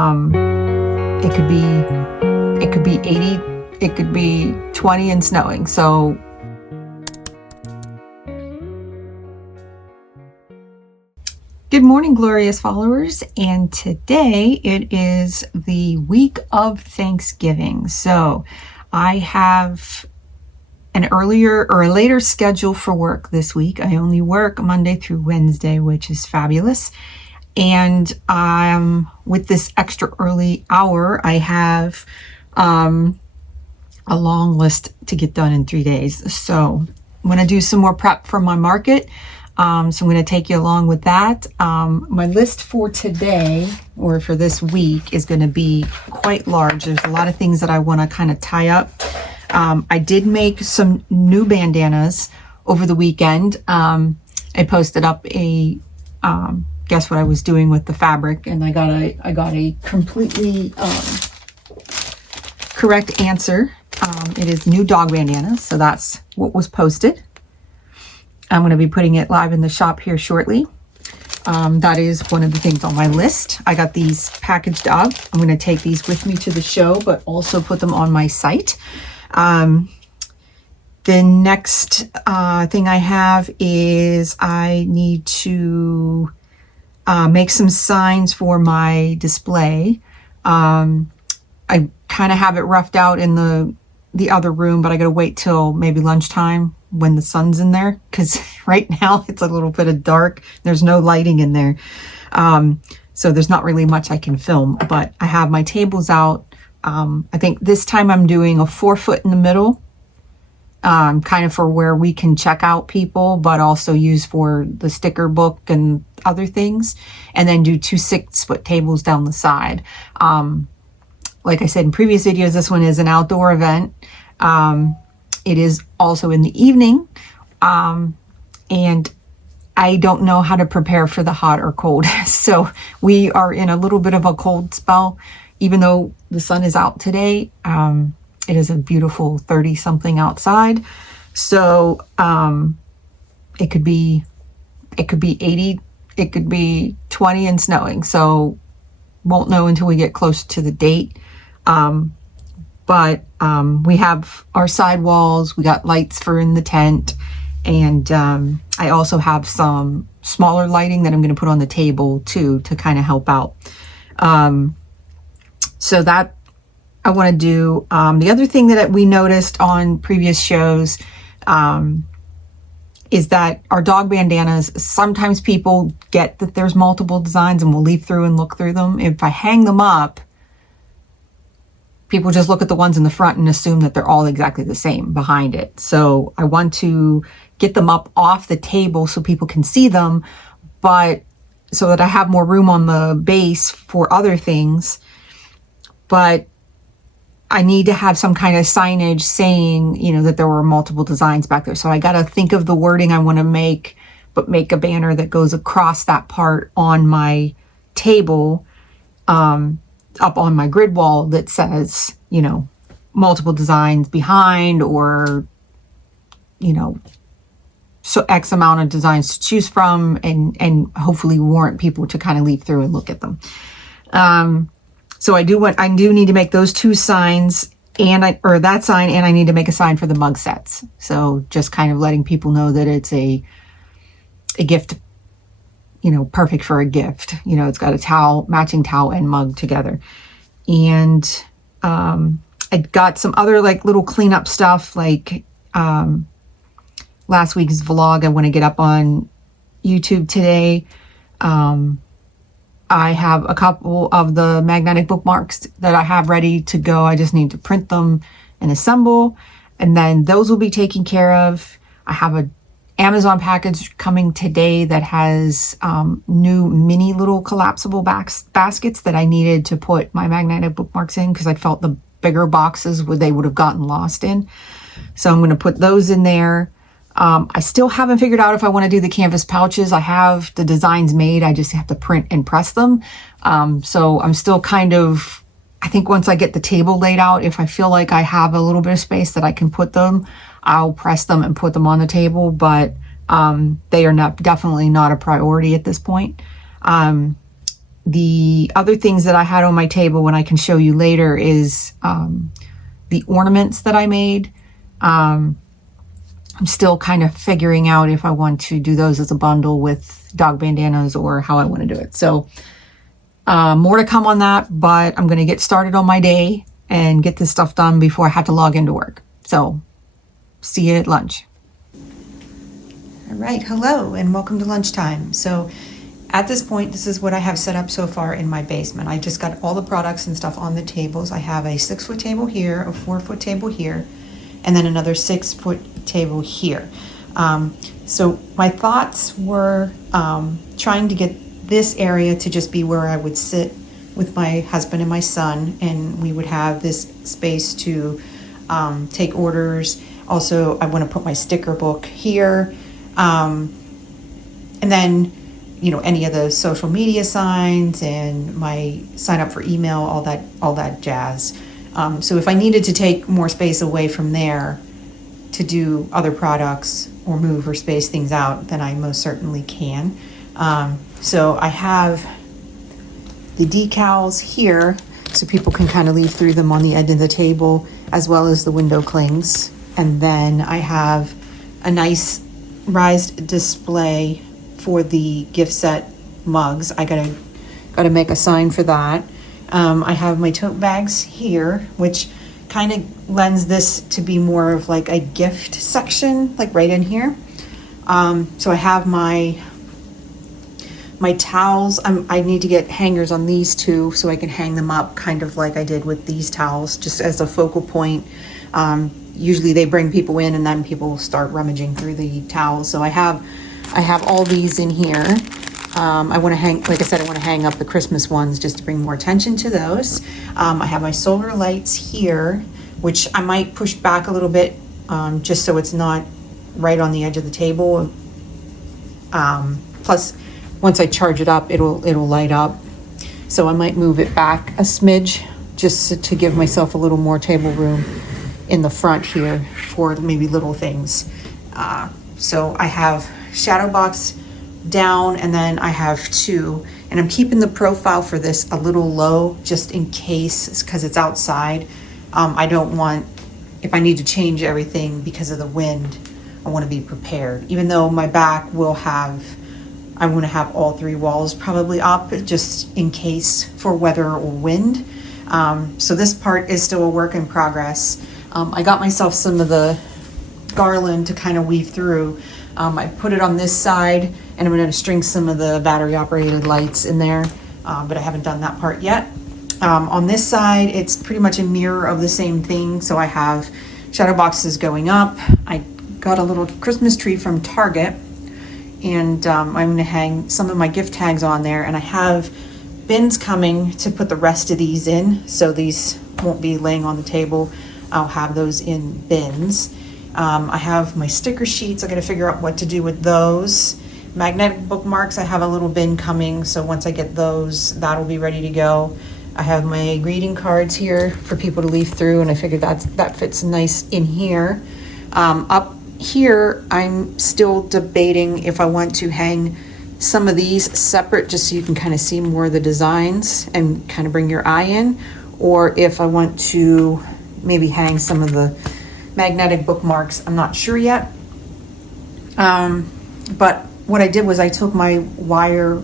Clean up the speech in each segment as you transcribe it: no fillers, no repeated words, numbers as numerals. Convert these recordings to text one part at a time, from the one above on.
It could be 80, it could be 20 and snowing. So good morning, glorious followers. And today it is the week of Thanksgiving. So I have an earlier or a later schedule for work this week. I only work Monday through Wednesday, which is fabulous. And with this extra early hour, I have a long list to get done in 3 days. So I'm going to do some more prep for my market. So I'm going to take you along with that. My list for today or for this week is going to be quite large. There's a lot of things that I want to kind of tie up. I did make some new bandanas over the weekend. I posted up a guess what I was doing with the fabric, and I got a completely correct answer. It is new dog bandanas, so that's what was posted. I'm going to be putting it live in the shop here shortly. That is one of the things on my list. I got these packaged up. I'm going to take these with me to the show, but also put them on my site. The next thing I have is I need to make some signs for my display. I kind of have it roughed out in the other room, but I got to wait till maybe lunchtime when the sun's in there, because right now it's a little bit of dark. There's no lighting in there. So there's not really much I can film, but I have my tables out. I think this time I'm doing a 4-foot in the middle, kind of for where we can check out people, but also use for the sticker book and other things, and then do 2 6-foot tables down the side. Like I said in previous videos, this one is an outdoor event. It is also in the evening, and I don't know how to prepare for the hot or cold. So we are in a little bit of a cold spell, even though the sun is out today. It is a beautiful 30 something outside. So it could be 80, it could be 20 and snowing. So won't know until we get close to the date. But we have our sidewalls, we got lights for in the tent, and I also have some smaller lighting that I'm going to put on the table too to kind of help out. So that I want to do. The other thing that we noticed on previous shows is that our dog bandanas, sometimes people get that there's multiple designs and will leaf through and look through them. If I hang them up, people just look at the ones in the front and assume that they're all exactly the same behind it. So I want to get them up off the table so people can see them, but so that I have more room on the base for other things. But I need to have some kind of signage saying, that there were multiple designs back there. So I got to think of the wording I want to make, but make a banner that goes across that part on my table, up on my grid wall that says, multiple designs behind, or, so X amount of designs to choose from, and hopefully warrant people to kind of leaf through and look at them. So I do need to make those 2 signs, or that sign, and I need to make a sign for the mug sets. So just kind of letting people know that it's a gift, perfect for a gift. It's got a towel, matching towel and mug together. And I got some other little cleanup stuff, last week's vlog I want to get up on YouTube today. I have a couple of the magnetic bookmarks that I have ready to go. I just need to print them and assemble, and then those will be taken care of. I have a Amazon package coming today that has new mini little collapsible baskets that I needed to put my magnetic bookmarks in, because I felt the bigger boxes they would have gotten lost in. So I'm going to put those in there. I still haven't figured out if I want to do the canvas pouches. I have the designs made. I just have to print and press them. So I'm still I think once I get the table laid out, if I feel like I have a little bit of space that I can put them, I'll press them and put them on the table, but they are definitely not a priority at this point. The other things that I had on my table, when I can show you later, is the ornaments that I made. I'm still kind of figuring out if I want to do those as a bundle with dog bandanas or how I want to do it. So more to come on that, but I'm going to get started on my day and get this stuff done before I have to log into work. So see you at lunch. All right, hello and welcome to lunchtime. So at this point, this is what I have set up so far in my basement. I just got all the products and stuff on the tables. I have a 6-foot table here, a 4-foot table here, and then another 6-foot table here. So my thoughts were trying to get this area to just be where I would sit with my husband and my son, and we would have this space to take orders. Also, I want to put my sticker book here. And then, you know, any of the social media signs and my sign up for email, all that jazz. So if I needed to take more space away from there to do other products or move or space things out, then I most certainly can. So I have the decals here so people can kind of leaf through them on the edge of the table, as well as the window clings. And then I have a nice raised display for the gift set mugs. I gotta make a sign for that. I have my tote bags here, which kind of lends this to be more of like a gift section, like right in here. So I have my towels. I need to get hangers on these two so I can hang them up kind of like I did with these towels, just as a focal point. Usually they bring people in and then people start rummaging through the towels. So I have all these in here. I want to hang, like I said, I want to hang up the Christmas ones just to bring more attention to those. I have my solar lights here, which I might push back a little bit, just so it's not right on the edge of the table. Plus, once I charge it up, it'll light up. So I might move it back a smidge just to give myself a little more table room in the front here for maybe little things. So I have shadow box down, and then I have two, and I'm keeping the profile for this a little low just in case, because it's outside. I don't want, if I need to change everything because of the wind, I want to be prepared. Even though my back will have, I want to have all three walls probably up just in case for weather or wind. So this part is still a work in progress. I got myself some of the garland to kind of weave through. I put it on this side, and I'm going to string some of the battery operated lights in there, but I haven't done that part yet. On this side, it's pretty much a mirror of the same thing. So I have shadow boxes going up. I got a little Christmas tree from Target, and I'm going to hang some of my gift tags on there, and I have bins coming to put the rest of these in, so these won't be laying on the table. I'll have those in bins. I have my sticker sheets. I got to figure out what to do with those. Magnetic bookmarks, I have a little bin coming, so once I get those, that'll be ready to go. I have my greeting cards here for people to leaf through, and I figured that fits nice in here. Up here, I'm still debating if I want to hang some of these separate just so you can kind of see more of the designs and kind of bring your eye in, or if I want to maybe hang some of the magnetic bookmarks. I'm not sure yet. But what I did was I took my wire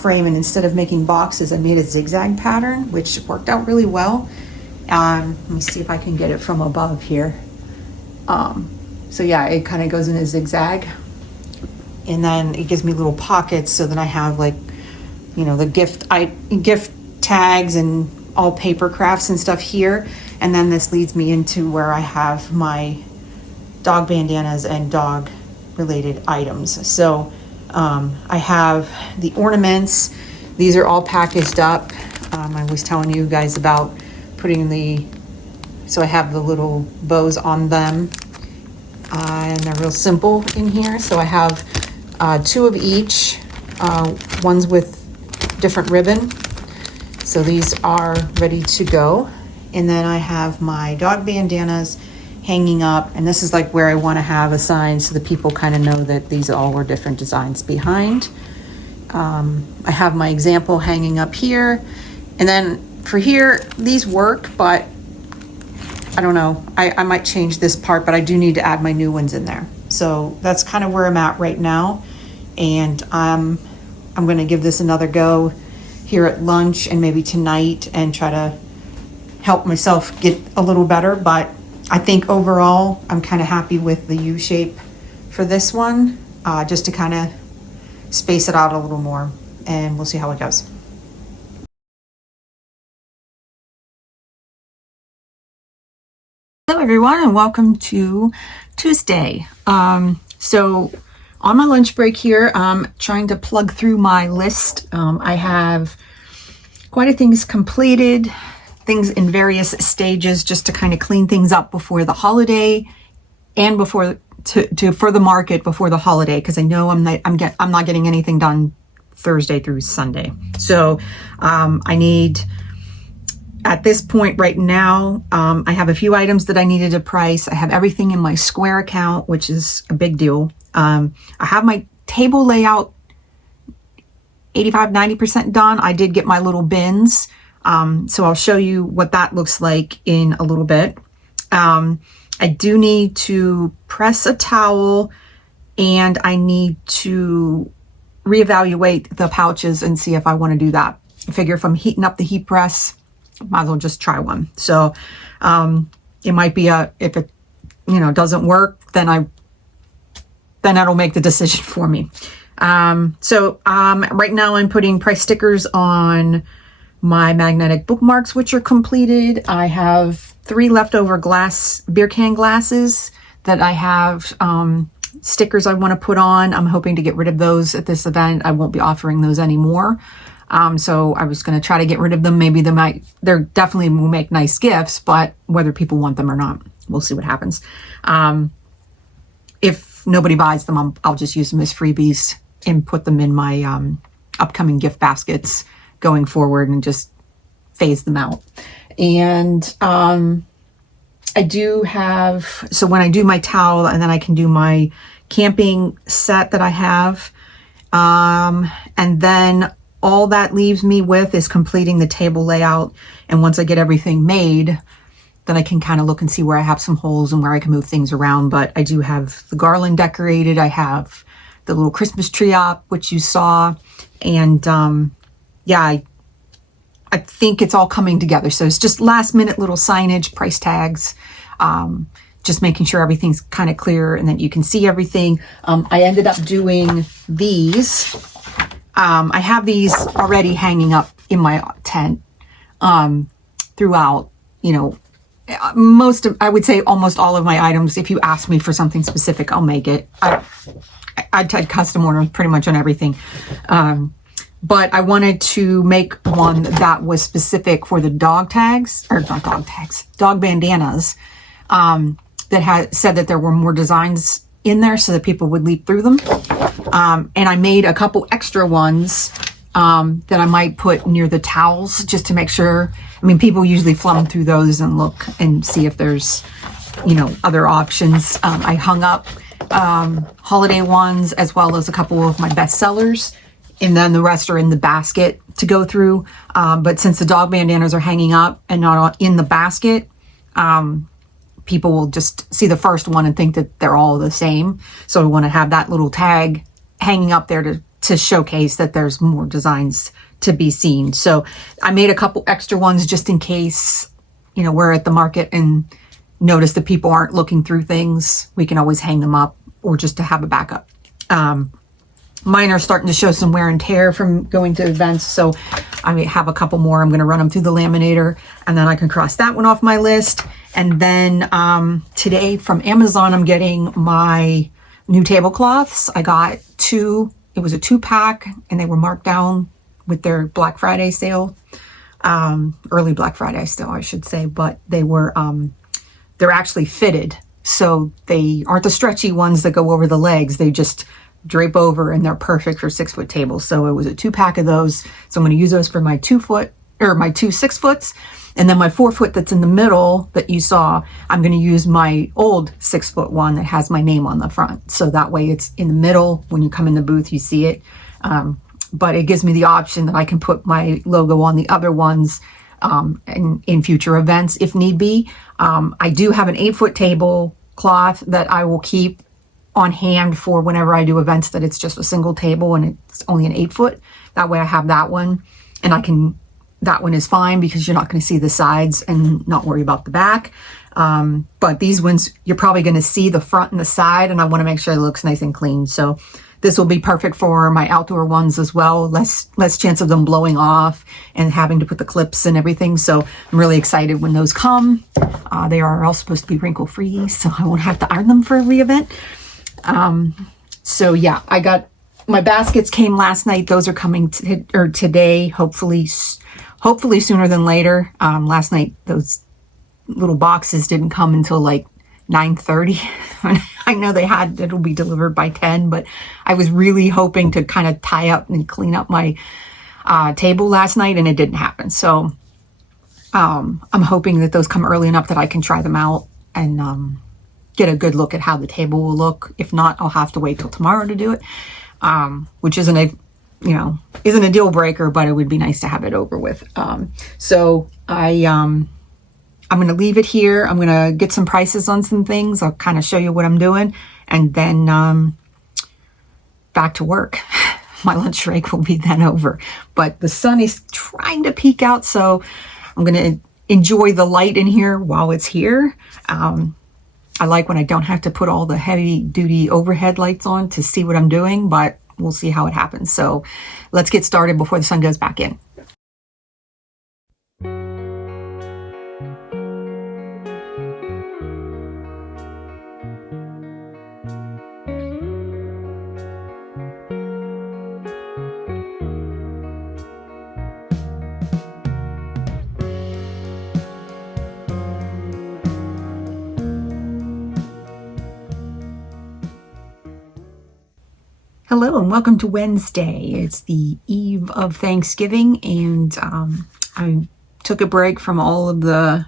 frame, and instead of making boxes, I made a zigzag pattern, which worked out really well. Let me see if I can get it from above here. So yeah, it kind of goes in a zigzag, and then it gives me little pockets so that I have, like, you know, the gift tags and all paper crafts and stuff here. And then this leads me into where I have my dog bandanas and dog related items. So I have the ornaments. These are all packaged up. I was telling you guys about putting so I have the little bows on them, and they're real simple in here. So I have two of each, ones with different ribbon. So these are ready to go. And then I have my dog bandanas hanging up, and this is like where I want to have a sign so that people kind of know that these all were different designs behind. I have my example hanging up here. And then for here, these work, but I don't know. I might change this part, but I do need to add my new ones in there. So that's kind of where I'm at right now. And I'm going to give this another go here at lunch and maybe tonight and try to help myself get a little better. But I think overall, I'm kind of happy with the U shape for this one, just to kind of space it out a little more, and we'll see how it goes. Hello everyone, and welcome to Tuesday. So on my lunch break here, I'm trying to plug through my list. I have quite a things completed, things in various stages, just to kind of clean things up before the holiday and before for the market before the holiday, because I know I'm not getting anything done Thursday through Sunday. So I need, at this point right now, I have a few items that I needed to price. I have everything in my Square account, which is a big deal. I have my table layout 85-90% done. I did get my little bins, so I'll show you what that looks like in a little bit. I do need to press a towel, and I need to reevaluate the pouches and see if I want to do that. I figure if I'm heating up the heat press, might as well just try one. So it might be if it doesn't work, then that'll make the decision for me. So right now I'm putting price stickers on my magnetic bookmarks, which are completed. I have 3 leftover beer can glasses that I have stickers I want to put on. I'm hoping to get rid of those at this event. I won't be offering those anymore. So I was going to try to get rid of them. Maybe they're definitely will make nice gifts, but whether people want them or not, we'll see what happens. If nobody buys them, I'll just use them as freebies and put them in my upcoming gift baskets going forward and just phase them out. And I do have, so when I do my towel, and then I can do my camping set that I have, and then all that leaves me with is completing the table layout. And once I get everything made, then I can kind of look and see where I have some holes and where I can move things around. But I do have the garland decorated. I have the little Christmas tree up, which you saw. And yeah, I think it's all coming together. So it's just last minute little signage, price tags, just making sure everything's kind of clear and that you can see everything. I ended up doing these. I have these already hanging up in my tent throughout, I would say almost all of my items. If you ask me for something specific, I'll make it. I did custom orders pretty much on everything. But I wanted to make one that was specific for the dog tags, or not dog tags, dog bandanas, that had said that there were more designs in there so that people would leap through them. And I made a couple extra ones that I might put near the towels just to make sure. I mean, people usually flum through those and look and see if there's, other options. I hung up holiday ones as well as a couple of my best sellers. And then the rest are in the basket to go through. But since the dog bandanas are hanging up and not in the basket, people will just see the first one and think that they're all the same. So I want to have that little tag hanging up there to showcase that there's more designs to be seen. So I made a couple extra ones just in case, we're at the market and notice that people aren't looking through things. We can always hang them up or just to have a backup. Mine are starting to show some wear and tear from going to events. So I may have a couple more. I'm going to run them through the laminator and then I can cross that one off my list. And then today from Amazon, I'm getting my new tablecloths. I got 2. It was a 2-pack and they were marked down with their Black Friday sale. Early Black Friday still, I should say, but they were, they're actually fitted. So they aren't the stretchy ones that go over the legs. They just drape over and they're perfect for 6-foot tables. So it was a 2-pack of those. So I'm going to use those for my 2-foot or my 2 6-foots. And then my 4-foot that's in the middle that you saw, I'm going to use my old 6-foot one that has my name on the front. So that way it's in the middle. When you come in the booth, you see it. but it gives me the option that I can put my logo on the other ones in future events if need be. I do have an 8-foot tablecloth that I will keep on hand for whenever I do events that it's just a single table and it's only an 8-foot. That way I have that one, and that one is fine because you're not going to see the sides and not worry about the back. But these ones, you're probably going to see the front and the side, and I want to make sure it looks nice and clean. So this will be perfect for my outdoor ones as well. Less chance of them blowing off and having to put the clips and everything. So I'm really excited when those come. They are all supposed to be wrinkle free, so I won't have to iron them for every event. So yeah, I got my baskets came last night. Those are coming today, hopefully sooner than later. Last night, those little boxes didn't come until like 9:30. I know it'll be delivered by 10, but I was really hoping to kind of tie up and clean up my table last night, and it didn't happen. So I'm hoping that those come early enough that I can try them out and get a good look at how the table will look. If not, I'll have to wait till tomorrow to do it, which isn't a deal breaker, but it would be nice to have it over with. So I'm going to leave it here. I'm going to get some prices on some things. I'll kind of show you what I'm doing, and then back to work. My lunch break will be then over, but the sun is trying to peek out, so I'm going to enjoy the light in here while it's here. I like when I don't have to put all the heavy duty overhead lights on to see what I'm doing, but we'll see how it happens. So let's get started before the sun goes back in. Hello and welcome to Wednesday. It's the eve of Thanksgiving, and I took a break from all of the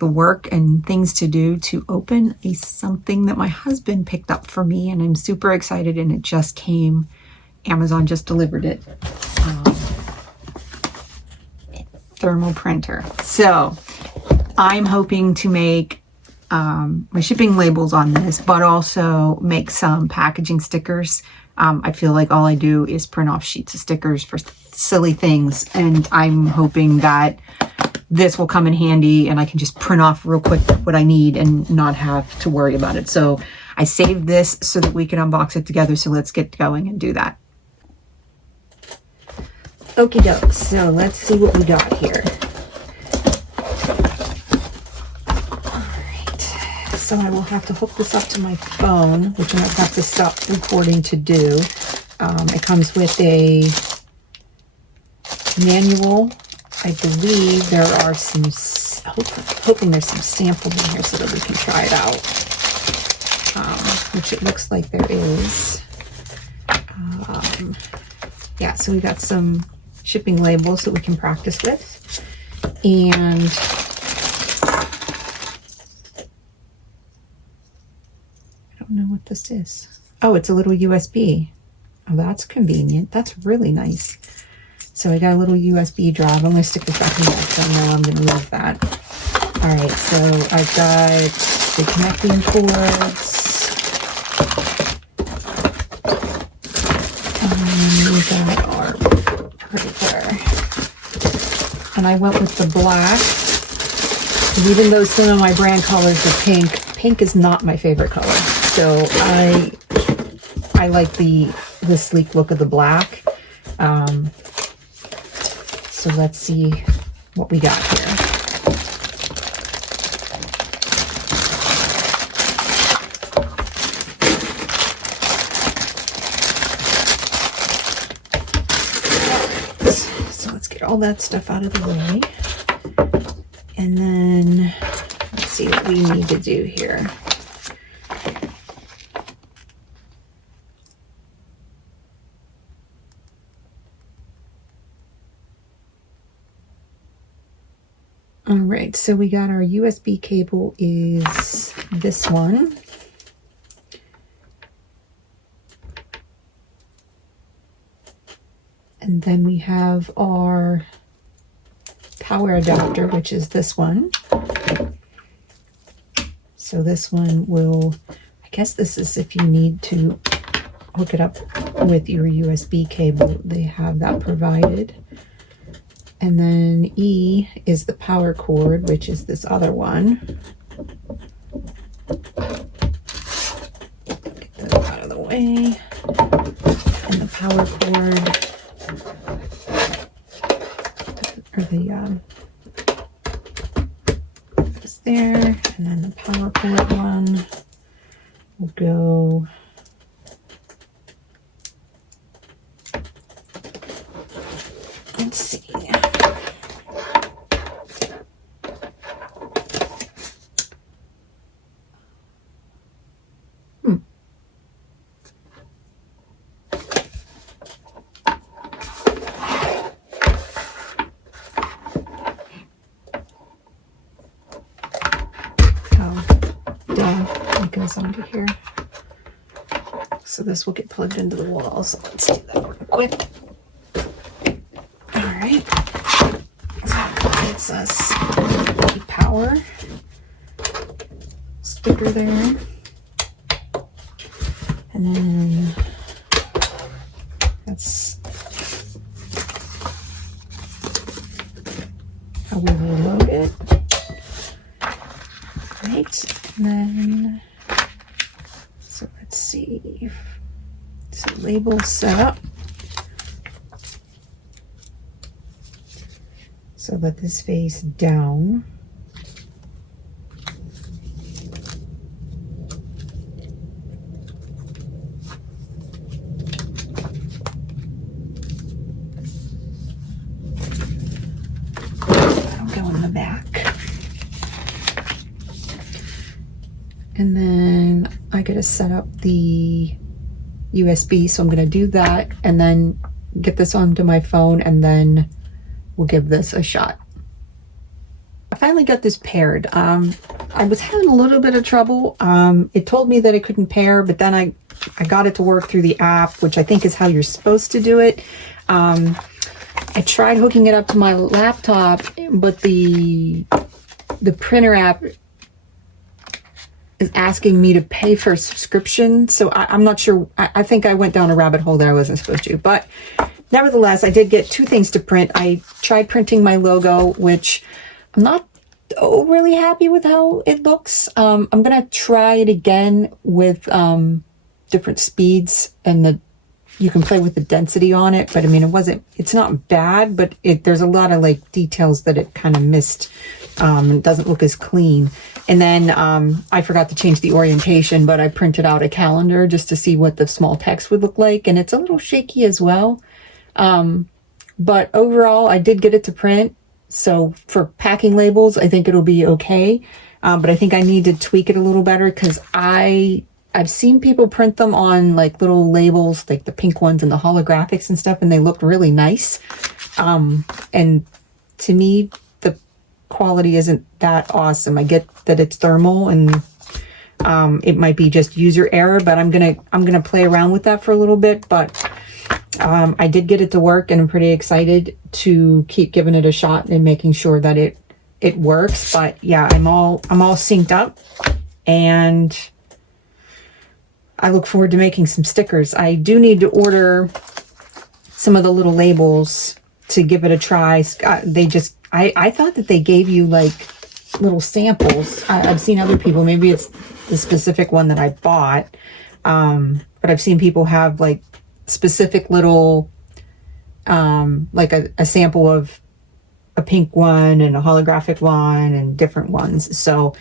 work and things to do to open something that my husband picked up for me, and I'm super excited, and it just came. Amazon just delivered it. Thermal printer. So I'm hoping to make my shipping labels on this, but also make some packaging stickers. I feel like all I do is print off sheets of stickers for silly things, and I'm hoping that this will come in handy and I can just print off real quick what I need and not have to worry about it. So I saved this so that we can unbox it together, so let's get going and do that. Okie doke, so let's see what we got here. So I will have to hook this up to my phone, which I might have to stop recording to do. It comes with a manual. I believe there are some, hoping there's some samples in here so that we can try it out, which it looks like there is. Yeah, so we got some shipping labels that we can practice with. And I don't know what this is. Oh, it's a little USB. Oh, that's convenient. That's really nice. So I got a little USB drive. I'm going to stick this back in the box. I know I'm going to love that. All right, so I've got the connecting cords. And we got our printer. And I went with the black. And even though some of my brand colors are pink, pink is not my favorite color. So I like the sleek look of the black. So let's see what we got here. So let's get all that stuff out of the way. And then let's see what we need to do here. All right, so we got our USB cable is this one. then we have our power adapter, which is this one. So this one will, I guess this is if you need to hook it up with your USB cable, they have that provided. And then E is the power cord, which is this other one. Get that out of the way. And the power cord, or the is there, and then the power cord one will go let's see. It goes onto here. So this will get plugged into the wall. So let's do that real quick. All right. So it's us a power sticker there. And then that's how we will load it. Right. And then, so let's see. So label set up so that this face down. That'll go in the back. And then I gotta set up the USB, so I'm gonna do that and then get this onto my phone, and then we'll give this a shot. I finally got this paired. I was having a little bit of trouble. It told me that it couldn't pair, but then I got it to work through the app, which I think is how you're supposed to do it. I tried hooking it up to my laptop, but the printer app is asking me to pay for a subscription. So I'm not sure. I think I went down a rabbit hole that I wasn't supposed to. But nevertheless, I did get two things to print. I tried printing my logo, which I'm not overly happy with how it looks. I'm going to try it again with different speeds, and you can play with the density on it. But I mean, it's not bad, but there's a lot of like details that it kind of missed. It doesn't look as clean. And then I forgot to change the orientation, but I printed out a calendar just to see what the small text would look like. And it's a little shaky as well. But overall, I did get it to print. So for packing labels, I think it'll be okay. But I think I need to tweak it a little better, because I've seen people print them on like little labels, like the pink ones and the holographics and stuff, and they look really nice. And to me, quality isn't that awesome. I get that it's thermal, and it might be just user error, but I'm gonna play around with that for a little bit. But I did get it to work, and I'm pretty excited to keep giving it a shot and making sure that it works. But yeah, I'm all synced up, and I look forward to making some stickers. I do need to order some of the little labels to give it a try. I thought that they gave you like little samples. I've seen other people, maybe it's the specific one that I bought, but I've seen people have like specific little, like a sample of a pink one and a holographic one and different ones. So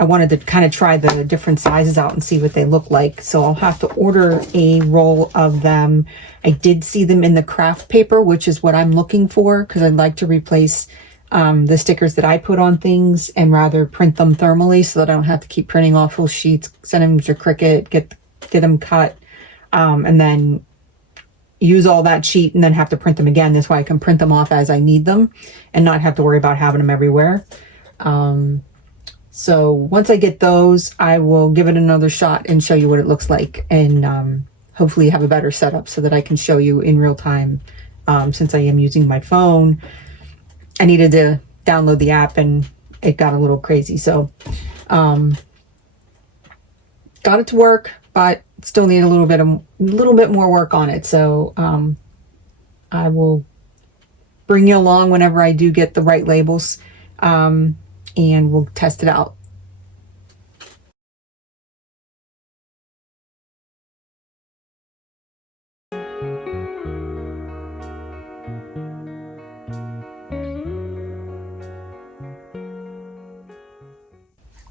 I wanted to kind of try the different sizes out and see what they look like. So I'll have to order a roll of them. I did see them in the craft paper, which is what I'm looking for, because I'd like to replace the stickers that I put on things and rather print them thermally, so that I don't have to keep printing off full sheets, send them to Cricut, get them cut, and then use all that sheet and then have to print them again. That's why I can print them off as I need them and not have to worry about having them everywhere. So once I get those, I will give it another shot and show you what it looks like. And hopefully have a better setup so that I can show you in real time. Since I am using my phone, I needed to download the app and it got a little crazy. So got it to work, but still need a little bit more work on it. So I will bring you along whenever I do get the right labels, and we'll test it out.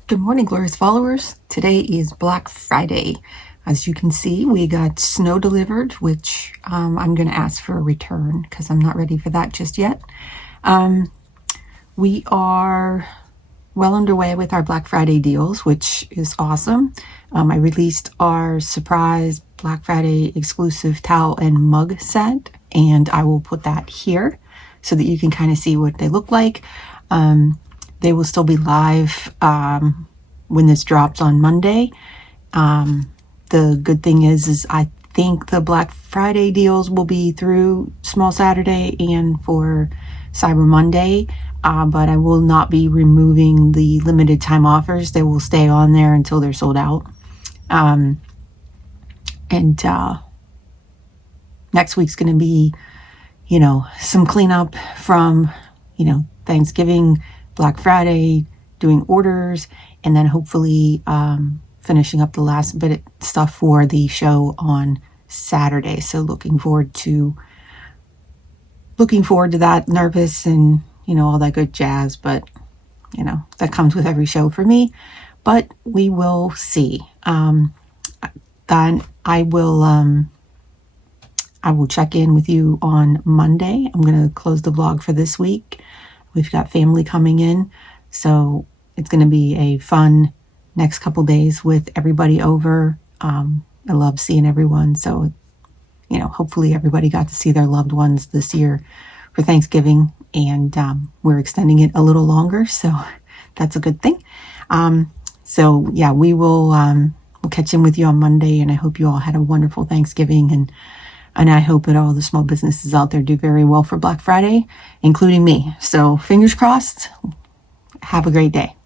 Good morning, glorious followers. Today is Black Friday. As you can see, we got snow delivered, which I'm going to ask for a return because I'm not ready for that just yet. We are well underway with our Black Friday deals, which is awesome. I released our surprise Black Friday exclusive towel and mug set, and I will put that here so that you can kind of see what they look like. They will still be live when this drops on Monday. The good thing is I think the Black Friday deals will be through Small Saturday and for Cyber Monday, but I will not be removing the limited time offers. They will stay on there until they're sold out. Next week's going to be, some cleanup from, Thanksgiving, Black Friday, doing orders, and then hopefully finishing up the last bit of stuff for the show on Saturday. So looking forward to that. Nervous and all that good jazz, but that comes with every show for me. But we will see. Then I will check in with you on Monday. I'm going to close the vlog for this week. We've got family coming in, so it's going to be a fun next couple days with everybody over. I love seeing everyone, so hopefully everybody got to see their loved ones this year for Thanksgiving, and we're extending it a little longer, so that's a good thing. So yeah, we'll catch in with you on Monday, and I hope you all had a wonderful Thanksgiving, and I hope that all the small businesses out there do very well for Black Friday, including me. So fingers crossed. Have a great day.